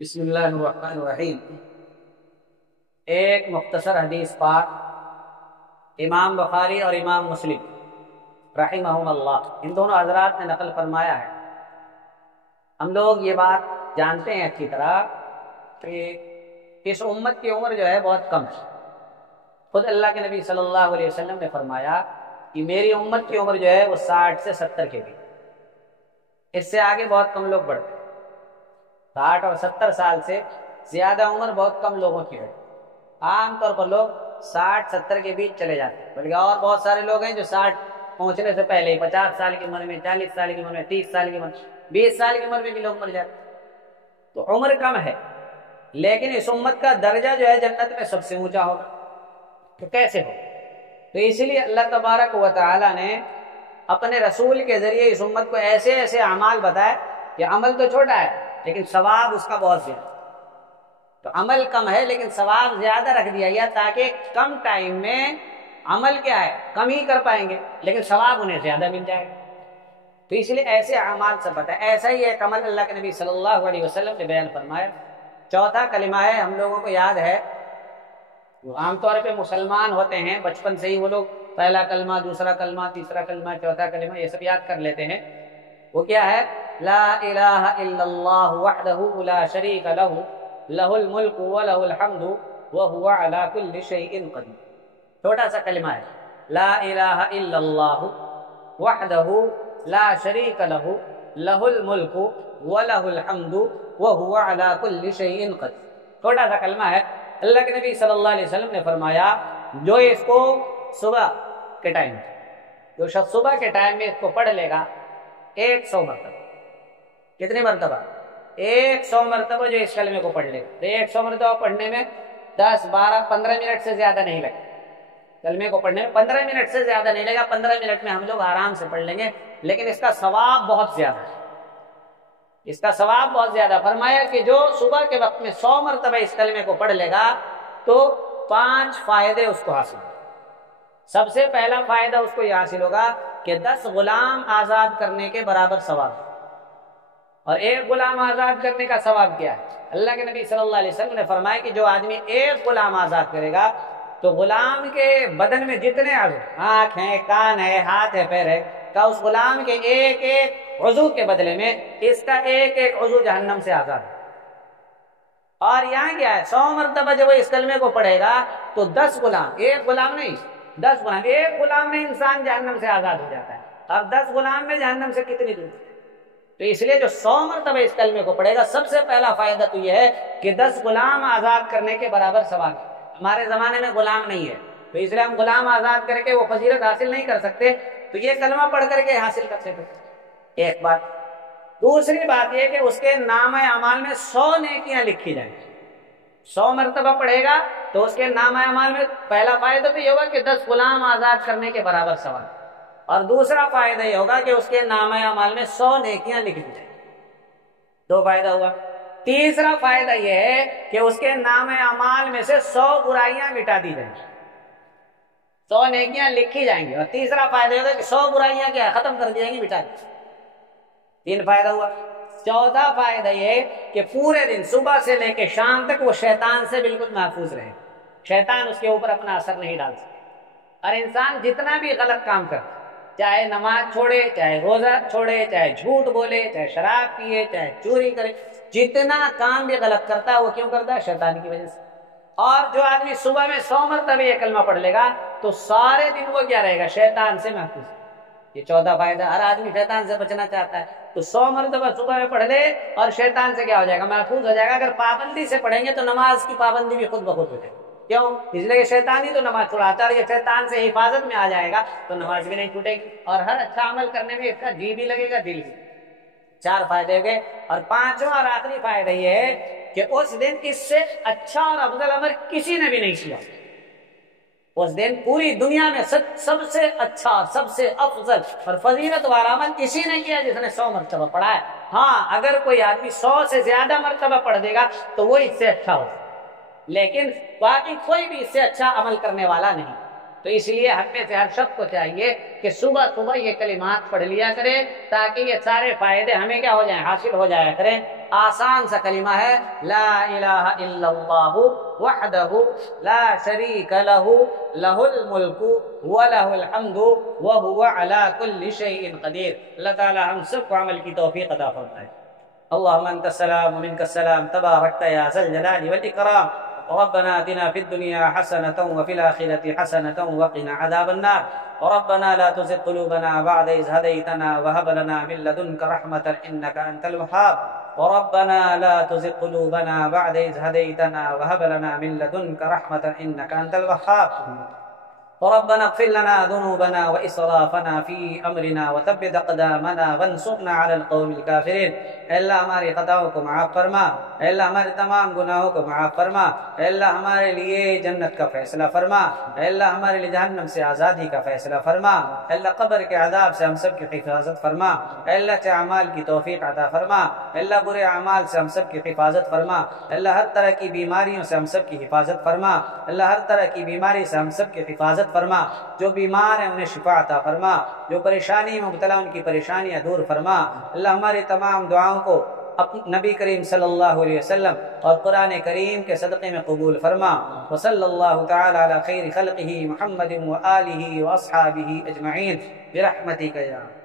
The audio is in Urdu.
بسم اللہ الرحمن الرحیم۔ ایک مختصر حدیث پاک امام بخاری اور امام مسلم رحمہم اللہ ان دونوں حضرات نے نقل فرمایا ہے۔ ہم لوگ یہ بات جانتے ہیں اچھی طرح کہ اس امت کی عمر جو ہے بہت کم ہے۔ خود اللہ کے نبی صلی اللہ علیہ وسلم نے فرمایا کہ میری امت کی عمر جو ہے وہ 60 سے 70 کے بیچ، اس سے آگے بہت کم لوگ بڑھتے ہیں۔ 60 اور 70 سال سے زیادہ عمر بہت کم لوگوں کی ہے۔ عام طور پر لوگ 60-70 کے بیچ چلے جاتے ہیں، بلکہ اور بہت سارے لوگ ہیں جو 60 پہنچنے سے پہلے ہی 50 سال کی عمر میں، 40 سال کی عمر میں، 30 سال کی عمر میں، 20 سال کی عمر میں بھی لوگ مر جاتے ہیں۔ تو عمر کم ہے، لیکن اس امت کا درجہ جو ہے جنت میں سب سے اونچا ہوگا۔ تو کیسے ہو؟ تو اسی لیے اللہ تبارک و تعالی نے اپنے رسول کے ذریعے اس امت کو ایسے ایسے اعمال بتائے کہ عمل تو چھوٹا ہے لیکن ثواب اس کا بہت زیادہ۔ تو عمل کم ہے لیکن ثواب زیادہ رکھ دیا گیا تاکہ کم ٹائم میں عمل کیا ہے کم ہی کر پائیں گے لیکن ثواب انہیں زیادہ مل جائے گا۔ تو اس لیے ایسے اعمال سے بتائے۔ ایسا ہی ایک عمل اللہ کے نبی صلی اللہ علیہ وسلم نے بیان فرمایا۔ چوتھا کلمہ ہے، ہم لوگوں کو یاد ہے، وہ عام طور پہ مسلمان ہوتے ہیں بچپن سے ہی وہ لوگ پہلا کلمہ، دوسرا کلمہ، تیسرا کلمہ، چوتھا کلمہ یہ سب یاد کر لیتے ہیں۔ وہ کیا ہے؟ لا الہ الا اللہ وحدہ لا شریک لہ لہ الملک ولہ الحمد وہو علی کل شیء قدیر۔ چھوٹا سا کلمہ ہے، لا الہ الا اللہ وحدہ لا شریک لہ لہ الملک ولہ الحمد وہو علی کل شیء قدیر۔ چھوٹا سا کلمہ ہے۔ اللہ کے نبی صلی اللہ علیہ وسلم نے فرمایا جو اس کو صبح کے ٹائم، جو شخص صبح کے ٹائم میں اس کو پڑھ لے گا 100 مرتبہ، کتنے مرتبہ؟ 100 مرتبہ جو اس کلمے کو پڑھ لے گا، تو 100 مرتبہ پڑھنے میں 10 12 15 منٹ سے زیادہ نہیں لگے۔ کلمے کو پڑھنے میں 15 منٹ سے زیادہ نہیں لگا۔ 15 منٹ میں ہم لوگ آرام سے پڑھ لیں گے، لیکن اس کا ثواب بہت زیادہ ہے۔ اس کا ثواب بہت زیادہ۔ فرمایا کہ جو صبح کے وقت میں 100 مرتبہ اس کلمے کو پڑھ لے گا تو 5 فائدے اس کو حاصل ہوں۔ سب سے پہلا فائدہ اس کو یہ حاصل ہوگا کہ 10 غلام آزاد کرنے کے برابر ثواب۔ اور ایک غلام آزاد کرنے کا ثواب کیا ہے؟ اللہ کے نبی صلی اللہ علیہ وسلم نے فرمایا کہ جو آدمی ایک غلام آزاد کرے گا تو غلام کے بدن میں جتنے عضو، آنکھ ہیں، کان ہے، ہاتھ ہے، پیر ہے، کا اس غلام کے ایک ایک عضو کے بدلے میں اس کا ایک ایک عضو جہنم سے آزاد ہے۔ اور یہاں کیا ہے؟ 100 مرتبہ جب وہ اس کلمے کو پڑھے گا تو 10 غلام، ایک غلام نہیں، 10 غلام، ایک غلام میں انسان جہنم سے آزاد ہو جاتا ہے، اور 10 غلام میں جہنم سے کتنی دور ہے؟ تو اس لیے جو 100 مرتبہ اس کلمے کو پڑھے گا سب سے پہلا فائدہ تو یہ ہے کہ 10 غلام آزاد کرنے کے برابر ثواب ہے۔ ہمارے زمانے میں غلام نہیں ہے تو اس لیے ہم غلام آزاد کر کے وہ فضیلت حاصل نہیں کر سکتے، تو یہ کلمہ پڑھ کر کے حاصل کر سکتے۔ ایک بات۔ دوسری بات یہ کہ اس کے نامہ اعمال میں 100 نیکیاں لکھی جائیں۔ 100 مرتبہ پڑھے گا تو اس کے نامہ اعمال میں پہلا فائدہ تو یہ ہوگا کہ 10 غلام آزاد کرنے کے برابر ثواب، اور دوسرا فائدہ یہ ہوگا کہ اس کے نامہ اعمال میں 100 نیکیاں لکھ دی جائیں۔ 2 فائدہ ہوا۔ تیسرا فائدہ یہ ہے کہ اس کے نامہ اعمال میں سے 100 برائیاں مٹا دی جائیں گی، 100 نیکیاں لکھی جائیں گی، اور تیسرا فائدہ یہ ہوگا کہ 100 برائیاں کیا ختم کر دی جائیں گی، مٹا دی جائیں گی۔ 3 فائدہ ہوا۔ چوتھا فائدہ یہ کہ پورے دن صبح سے لے کے شام تک وہ شیطان سے بالکل محفوظ رہے، شیطان اس کے اوپر اپنا اثر نہیں ڈال سکے۔ اور انسان جتنا بھی غلط کام کرے، چاہے نماز چھوڑے، چاہے روزہ چھوڑے، چاہے جھوٹ بولے، چاہے شراب پیے، چاہے چوری کرے، جتنا کام بھی غلط کرتا ہے وہ کیوں کرتا ہے؟ شیطان کی وجہ سے۔ اور جو آدمی صبح میں 100 مرتبہ یہ کلمہ پڑھ لے گا تو سارے دن وہ کیا رہے گا؟ شیطان سے محفوظ۔ یہ چوتھا فائدہ۔ ہر آدمی شیطان سے بچنا چاہتا ہے تو 100 مرتبہ صبح میں پڑھ لے اور شیطان سے کیا ہو جائے گا؟ محفوظ ہو جائے گا۔ اگر پابندی سے پڑھیں گے تو نماز کی پابندی بھی خود بخود ہو جائے گی۔ کیوں؟ اس لیے کہ شیطان ہی تو نماز چھڑاتا ہے، اور یہ شیطان سے حفاظت میں آ جائے گا تو نماز بھی نہیں چھوٹے گی، اور ہر اچھا عمل کرنے میں اس کا جی بھی لگے گا، دل بھی۔ 4 فائدے گئے۔ اور 5واں اور آخری فائدہ یہ ہے کہ اس دن اس سے اچھا اور افضل عمل کسی نے بھی نہیں کیا۔ اس دن پوری دنیا میں سب سے اچھا، سب سے افضل اور فضیلت والا عمل کسی نے کیا جس نے 100 مرتبہ پڑھا ہے۔ ہاں، اگر کوئی آدمی 100 سے زیادہ مرتبہ پڑھ دے گا تو وہ اس سے اچھا ہوگا، لیکن باقی کوئی بھی اس سے اچھا عمل کرنے والا نہیں۔ تو اس لیے ہم میں سے ہر شخص کو چاہیے کہ صبح صبح یہ کلمات پڑھ لیا کرے تاکہ یہ سارے فائدے ہمیں کیا ہو جائیں؟ حاصل ہو جایا کریں۔ آسان سا کلمہ ہے، لا الہ الا اللہ وحدہ لا شریک لہ لہ الملک ولہ الحمد وہو علی کل شیء قدیر۔ اللہ تعالی ہم سب کو عمل کی توفیق عطا فرمائے۔ اللہم انت السلام ومنک السلام تبارکت یا ذا الجلال والاکرام۔ ربنا آتنا في الدنيا حسنة وفي الآخرة حسنة وقنا عذاب النار۔ ربنا لا تزغ قلوبنا بعد إذ هديتنا وهب لنا من لدنك رحمة إنك أنت الوهاب۔ ربنا لا تزغ قلوبنا بعد إذ هديتنا وهب لنا من لدنك رحمة إنك أنت الوهاب۔ ربنا اغفر لنا ذنوبنا وإسرافنا في أمرنا وثبت أقدامنا وانصرنا على القوم الكافرين۔ اے اللہ ہماری خطاؤں کو معاف فرما، اے اللہ ہمارے تمام گناہوں کو معاف فرما، اے اللہ ہمارے لیے جنت کا فیصلہ فرما، اے اللہ ہمارے لیے جہنم سے آزادی کا فیصلہ فرما، اے اللہ قبر کے عذاب سے ہم سب کی حفاظت فرما، اے اللہ اچھے اعمال کی توفیق عطا فرما، اے اللہ برے اعمال سے ہم سب کی حفاظت فرما، اے اللہ ہر طرح کی بیماریوں سے ہم سب کی حفاظت فرما، اے اللہ ہر طرح کی بیماری سے ہم سب کی حفاظت فرما، جو بیمار ہیں انہیں شفا عطا فرما، جو پریشانی میں مبتلا ان کی پریشانیاں دور فرما، اللہ ہماری تمام دعاؤں کو نبی کریم صلی اللہ علیہ وسلم اور قرآن کریم کے صدقے میں قبول فرما۔ وصلی اللہ تعالی علی خیر خلقہ محمد وآلہ واصحابہ اجمعین برحمتک یا